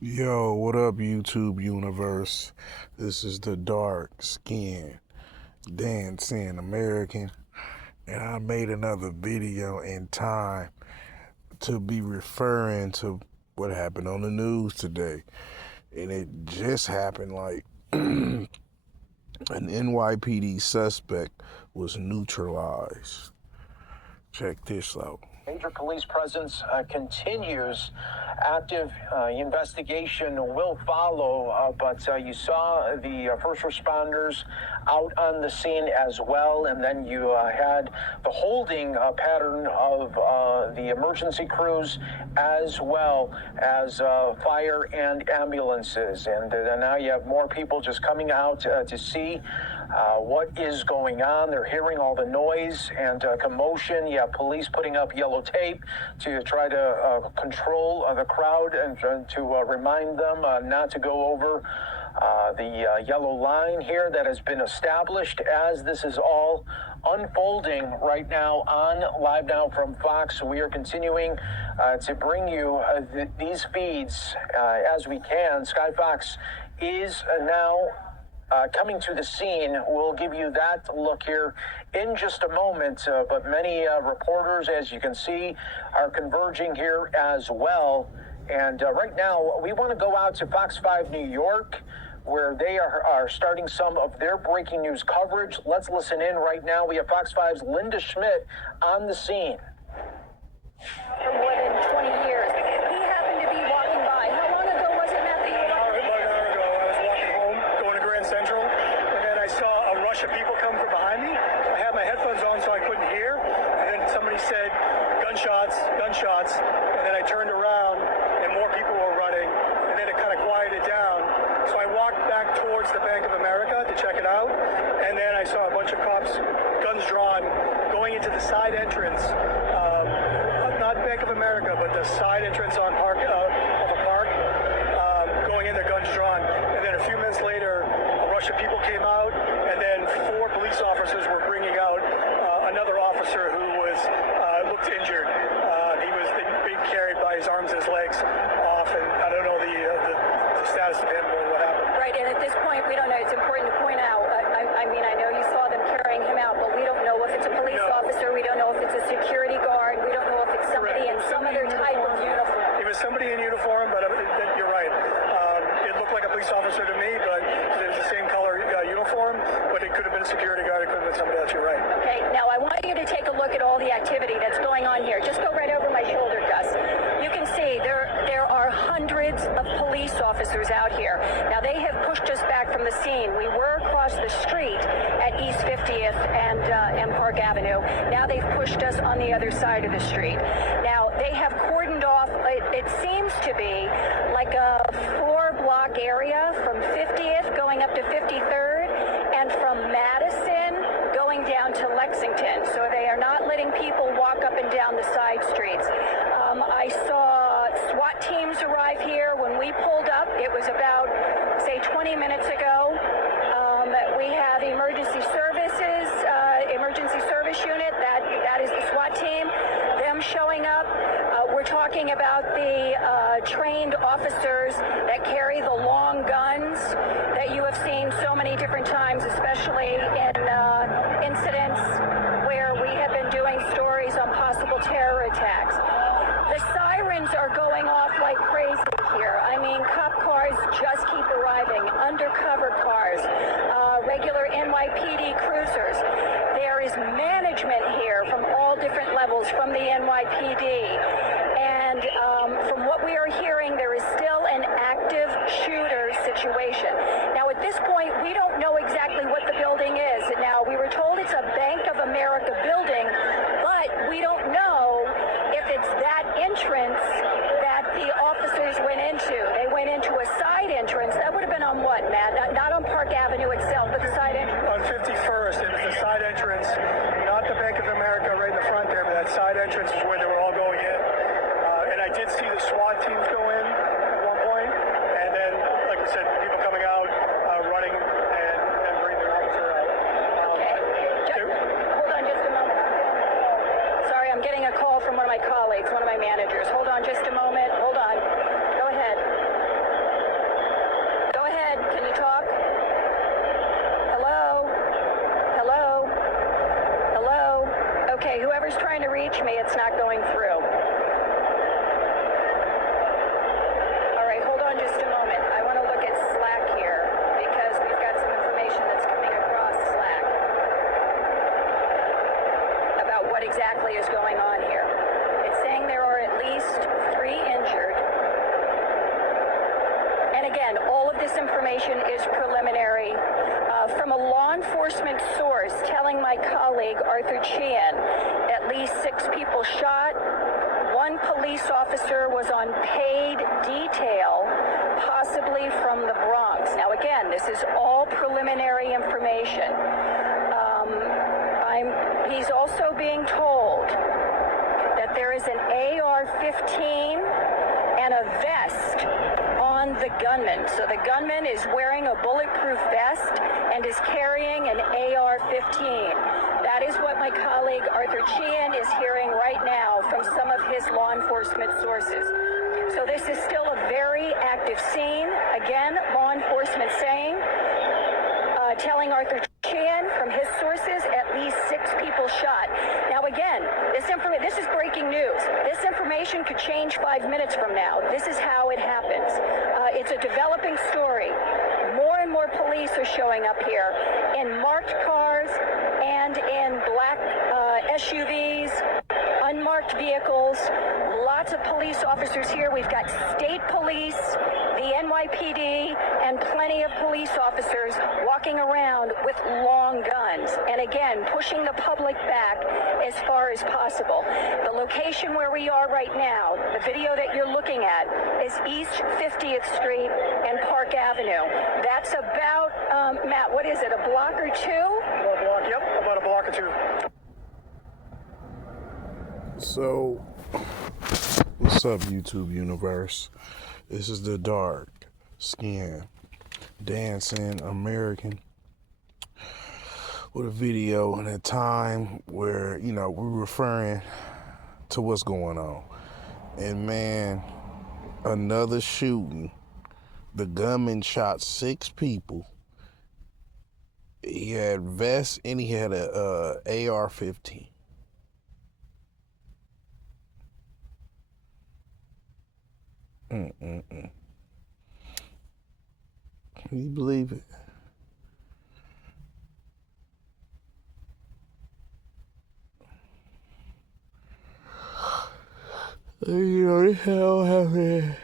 Yo, what up, YouTube universe? This is the dark skin dancing American, and I made another video in time to be referring to what happened on the news today. And it just happened like an NYPD suspect was neutralized. Check this out. Major police presence continues. Active investigation will follow, but you saw the first responders out on the scene as well, and then you had the holding pattern of the emergency crews as well as fire and ambulances. And now you have more people just coming out to see what is going on. They're hearing all the noise and commotion. You have police putting up yellow tape to try to control the crowd and to remind them not to go over the yellow line here that has been established as this is all unfolding right now on Live Now from Fox. We are continuing to bring you these feeds as we can. Sky Fox is now coming to the scene. We'll give you that look here in just a moment, but many reporters, as you can see, are converging here as well. And right now, we want to go out to Fox 5 New York, where they are starting some of their breaking news coverage. Let's listen in right now. We have Fox 5's Linda Schmidt on the scene. For more than 20 years. He happened to be walking by. How long ago was it, Matt, that you were About an hour ago, I was walking home, going to Grand Central, and then I saw a rush of people come from behind me. I had my headphones on so I couldn't hear, and then somebody said, gunshots, gunshots, and then I turned around, and more people were running, and then it kind of quieted down. So I walked back towards the Bank of America to check it out, and then I saw a bunch of cops, guns drawn, going into the side entrance, not Bank of America, but the side entrance on of a park, going in there, guns drawn. And then a few minutes later, a rush of people came out, and then 4 police officers were bringing out another officer who was looked injured. He was being carried by his arms and his legs off, and I don't know the status of him or what happened. right? And at this point, we don't know. It's important to point out. I mean, I know you saw them carrying him out, but we don't know if it's a police officer. We don't know if it's a security guard. We don't know if it's somebody in some other type of uniform. It was somebody in uniform, but you're right. It looked like a police officer to me, but it was the same color uniform, but it could have been a security guard. It could have been somebody else. You're right. Okay, now I want you to take a look at all the activity that's going on here. Just go right over my shoulder, Gus. You can see there are hundreds of police officers out here. Now, they have pushed us back from the scene. We were across the street at East 50th and Park Avenue. Now they've pushed us on the other side of the street. Now, they have cordoned off, it seems to be like a 4-block area from 50th going up to 53rd and from Madison going down to Lexington. So they are not letting people walk up and down the side streets. I saw SWAT teams arrive here. When we pulled up, it was about, say, 20 minutes ago. We have emergency services, emergency service unit. That is the SWAT team. Them showing up. We're talking about the trained officers that carry the long guns that you have seen so many different times, especially in incidents where we have been doing stories on possible terror attacks. The sirens are going off like crazy here. I mean, cop cars just keep arriving, undercover cars, regular NYPD cruisers. There is management here from all different levels from the NYPD. And from what we are hearing, there is still an active shooter situation. Now, at this point, we don't know exactly what the building is. Now, we were told it's a Bank of America building, but we don't know if it's that entrance that the officers went into. They went into a side entrance. That would have been on what, Matt? Not on Park Avenue itself, but the side entrance. On 51st, it was the side entrance, not the Bank of America right in the front there, but that side entrance is where they were all going in. again, all of this information is preliminary. From a law enforcement source telling my colleague Arthur Sheehan, at least 6 people shot. 1 police officer was on paid detail, possibly from the Bronx. Now, again, this is all preliminary information. He's also being told that there is an AR-15 and a vest on the gunman. So the gunman is wearing a bulletproof vest and is carrying an AR-15. That is what my colleague Arthur Sheehan is hearing right now from some of his law enforcement sources. So this is still a very active scene. Again, law enforcement telling Arthur Sheehan from his sources at least 6 people shot. Now again, this is breaking news. This information could change 5 minutes from now. This is how it happens. It's a developing story. More and more police are showing up here in marked cars and in black SUVs, unmarked vehicles. Lots of police officers here. We've got state police, the NYPD, and plenty of police officers walking around with long guns. And again, pushing the public back as far as possible. The location where we are right now, the video that you're looking at, is East 50th Street and Park Avenue. That's about, Matt, what is it, a block or 2? About a block, yep, about a block or 2. So, what's up, YouTube universe? This is the dark skin dancing American with a video in a time where, we're referring to what's going on. And man, another shooting. The gunman shot 6 people. He had vests and he had a AR-15. Can you believe it? The hell happened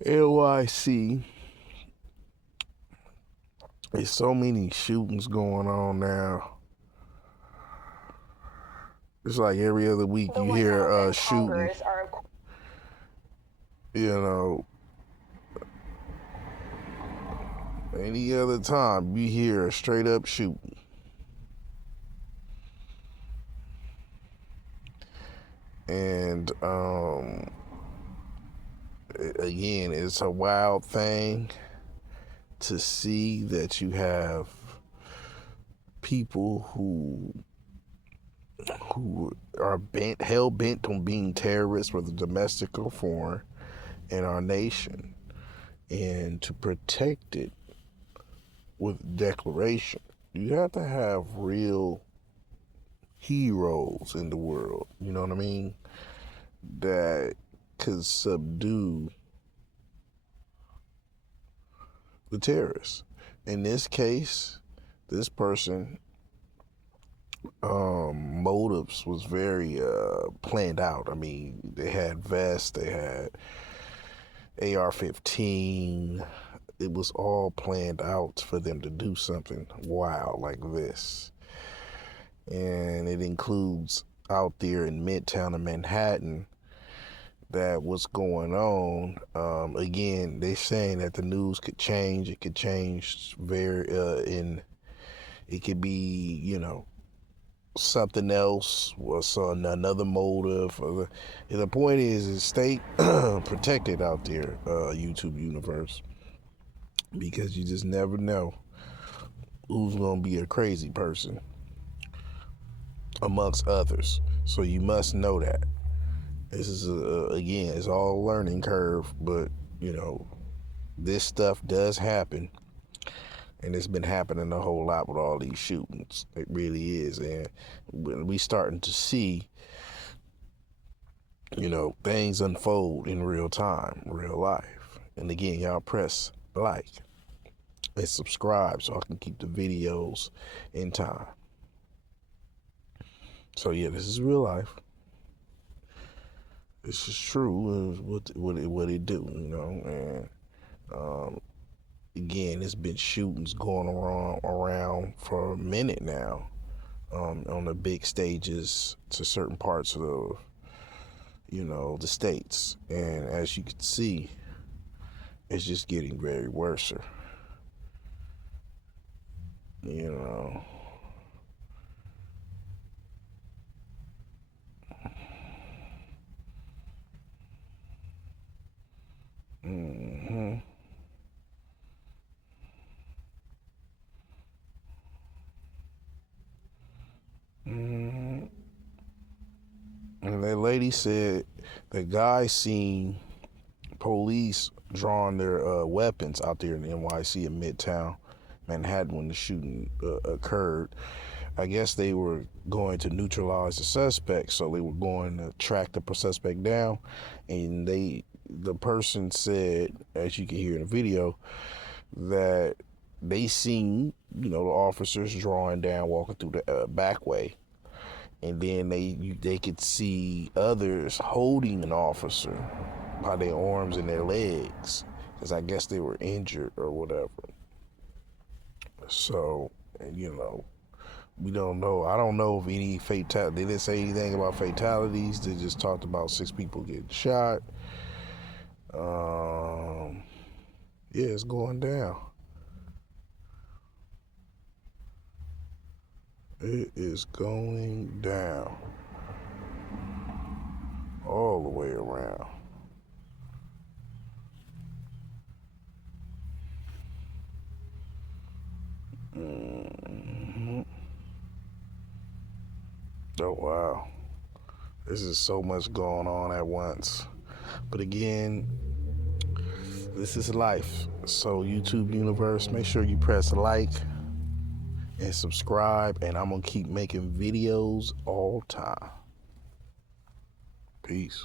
in NYC. There's so many shootings going on now. It's like every other week you hear a shooting. Any other time you hear a straight up shooting. And again, it's a wild thing to see that you have people who are hell bent on being terrorists, whether domestic or foreign, in our nation, and to protect it with declaration. You have to have real heroes in the world, you know what I mean, that could subdue the terrorists. In this case, this person motives was very planned out. I mean, they had vests, they had AR-15. It was all planned out for them to do something wild like this. And it includes out there in Midtown Manhattan that what's going on. Again, they're saying that the news could change. It could change it could be, something else, or another motive. The point is stay protected out there, YouTube universe, because you just never know who's gonna be a crazy person amongst others. So you must know that. This is again, it's all a learning curve, but this stuff does happen. And it's been happening a whole lot with all these shootings. It really is. And we starting to see, things unfold in real time, real life. And again, y'all press like and subscribe so I can keep the videos in time. So yeah, this is real life. This is true. What it do, and again, there's been shootings going around for a minute now, on the big stages to certain parts of the states. And as you can see, it's just getting very worse. You know. Mm-hmm. Mm-hmm. And that lady said the guy seen police drawing their weapons out there in the NYC in Midtown Manhattan when the shooting occurred. I guess they were going to neutralize the suspect, so they were going to track the suspect down. And the person said, as you can hear in the video, that they seen, the officers drawing down, walking through the back way. And then they could see others holding an officer by their arms and their legs, because I guess they were injured or whatever. So, we don't know. I don't know if any fatality. They didn't say anything about fatalities. They just talked about 6 people getting shot. Yeah, it's going down. It is going down all the way around. Mm-hmm. Oh, wow. This is so much going on at once. But again, this is life. So YouTube universe, make sure you press like and subscribe, and I'm going to keep making videos all time. Peace.